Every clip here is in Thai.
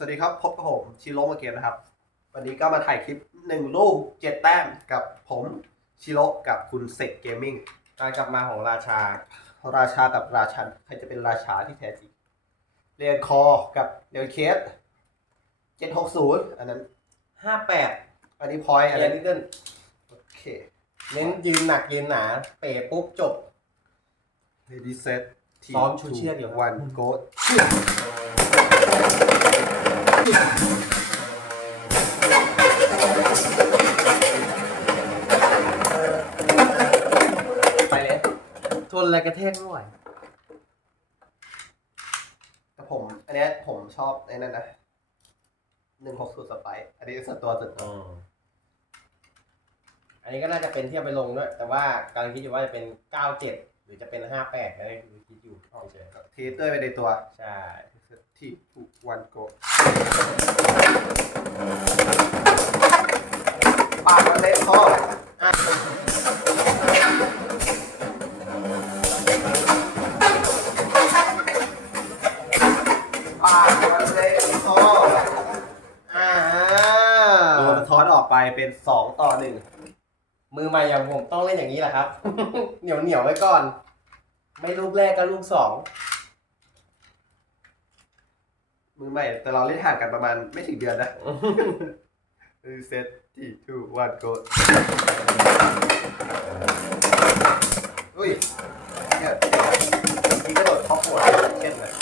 สวัสดีครับ พบกับผมชิโร่มาเกมนะครับ วันนี้ก็มาถ่ายคลิปหนึ่งลูกเจ็ดแต้มกับผมชิโร่กับคุณเซกเกมมิ่งการกลับมาของราชา ราชากับราชัน ใครจะเป็นราชาที่แท้จริงเรียนคอกับเรียนเคสเจ็ดหกศูนย์อันนั้น58อันนี้พอยต์อะอะไรไรนิดเดิลโอเคเน้นยืนหนักยืนหนา เป๋ปุ๊บจบเรดี้เซ็ตซ้อมชูเชือกอยู่วันโกด ไปเลยทนอะไรกระแทกไม่ไหวแต่ผม อันเนี้ยผมชอบไอ้นั่นนะหนึ่งหกศูนย์สไปร์อันนี้ส่วนตัวส่วนตัวอันนี้ก็น่าจะเป็นที่เอาไปลงด้วย แต่ว่ากำลังคิดอยู่ว่าจะเป็น 97 หรือจะเป็น 58อะไรคือคิดอยู่เฉยทีเตอร์ไปในตัว ๆใช่ ที่ทุกวันโกปากมันเล็กพ่อปากมันเล็กพ่ออ่าโดนทอนออกไปเป็นสองต่อหนึ่งมือใหม่อย่างผมต้องเล่นอย่างนี้แหละครับ เหนียวเหนียวไว้ก่อน ไม่ลูกแรกก็ลูกสอง มือใหม่ แต่เราเล่นห่างกันประมาณไม่ถึงเดือนนะเซตที่ทูวันโกอุ้ยเนี่ยทีกระโดดท็อปหัวเช่นเลย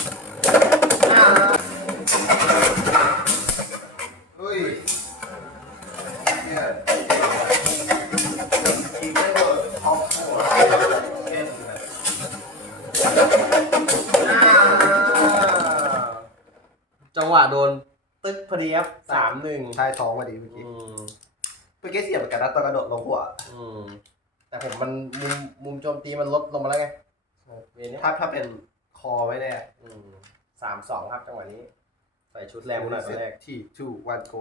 โดนตึกพอดีครับสามหนึ่งใช่ท้องมาดีเมื่อกี้เมื่อกี้เสียบเหมือนกันนะตอนกระโดดลงหัวแต่ผมมันมุมมุมโจมตีมันลดลงมาแล้วไง เวนี้ถ้าถ้าเป็นคอไว้แน่สามสองครับจังหวะนี้ ใส่ชุดแรงมาหน่อยตอนแรกที่ทูวันโก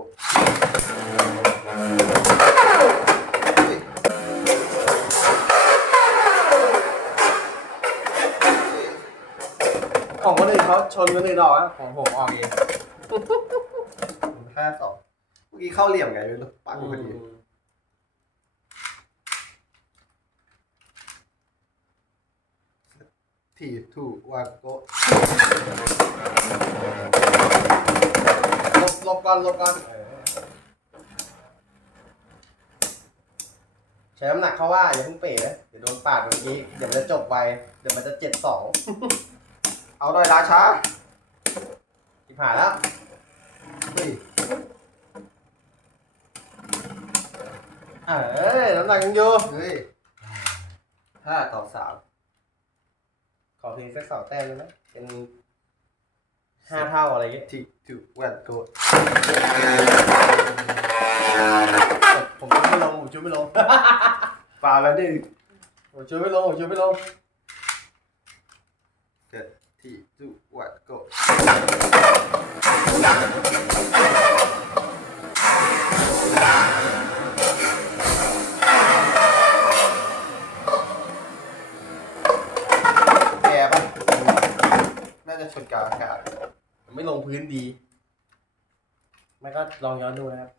ของคนอื่นเขาชนคนอื่นออกอะของผมออกเอง ห้าสองเมื่อกี้เข้าเหลี่ยมไงไม่รู้ปังพอดีทีทูวันโกลบลบก่อนลบก่อนใช้น้ำหนักเขาว่า อย่าเพิ่งเป๋นะเดี๋ยวโดนปาดเมื่อกี้เดี๋ยวมันจะจบไป เดี๋ยวมันจะเจ็ดสอง เอาหน่อยราช้าที่ผ่านแล้ว เฮ้ยเอ้ยน้ำหนักยังอยู่เฮ้ยห้าต่อสามขอเพียงสักสองแต้มได้ไหมเป็นห้าเท่าอะไรเงี้ยที่ทูวันโกผมช่วยไม่ลงผมช่วยไม่ลงฟาวแล้วหนึ่งผมช่วยไม่ลงผมช่วยไม่ลงเกิด ที่ทูวันโกแย่ปะน่าจะชนกลางอากาศไม่ลงพื้นดี ไม่ก็ลองย้อนดูนะครับ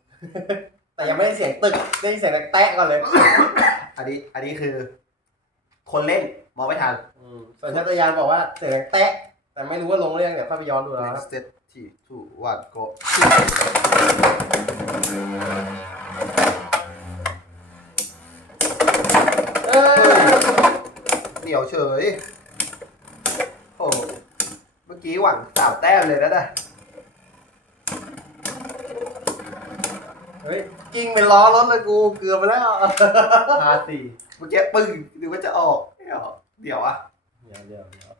แต่ยังไม่ได้เสียงตึก ได้ยินเสียงแตะก่อนเลย อันนี้ อันนี้คือ คนเล่นมองไม่ทันอืม ส่วนชาตยานบอกว่าเสียงแตะ แต่ไม่รู้ว่าลงเรื่องเดี๋ยวค่อยไปย้อนดูแล้วครับเซตที่ทูวันโกเหนียวเฉยโอ้เมื่อกี้หวังสามแต้มเลยนะนะเฮ้ยกิ้งเป็นล้อรถเลยกูเกือบไปแล้ว พาสี่ เมื่อกี้ปึ้งหรือว่าจะออกไม่ออกเดี๋ยวอะ เดี๋ยวเดี๋ยวเดี๋ยว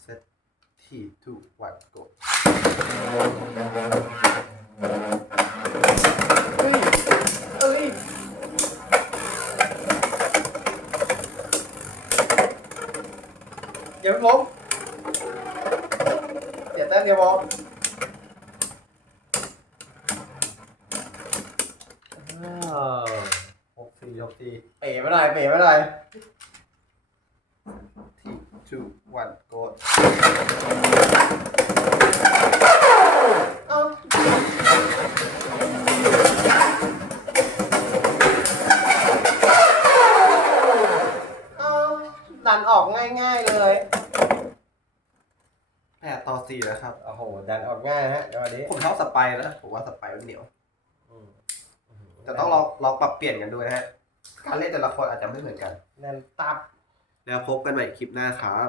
เซต สี่หกสี่เป๋ไม่ได้เป๋ไม่ได้ที่ two one go เอ้าเอ้าดันออกง่ายๆเลยแปดต่อสี่แล้วครับ โอ้โห ดันออกง่ายฮะเดี๋ยววันนี้ ผมชอบสไปร์นะผมว่าสไปร์มันเหนียวอืมแต่ต้องลองลองปรับเปลี่ยนกันด้วยนะฮะ การเล่นแต่ละคนอาจจะไม่เหมือนกัน แน่นตับ แล้วพบกันใหม่คลิปหน้าครับ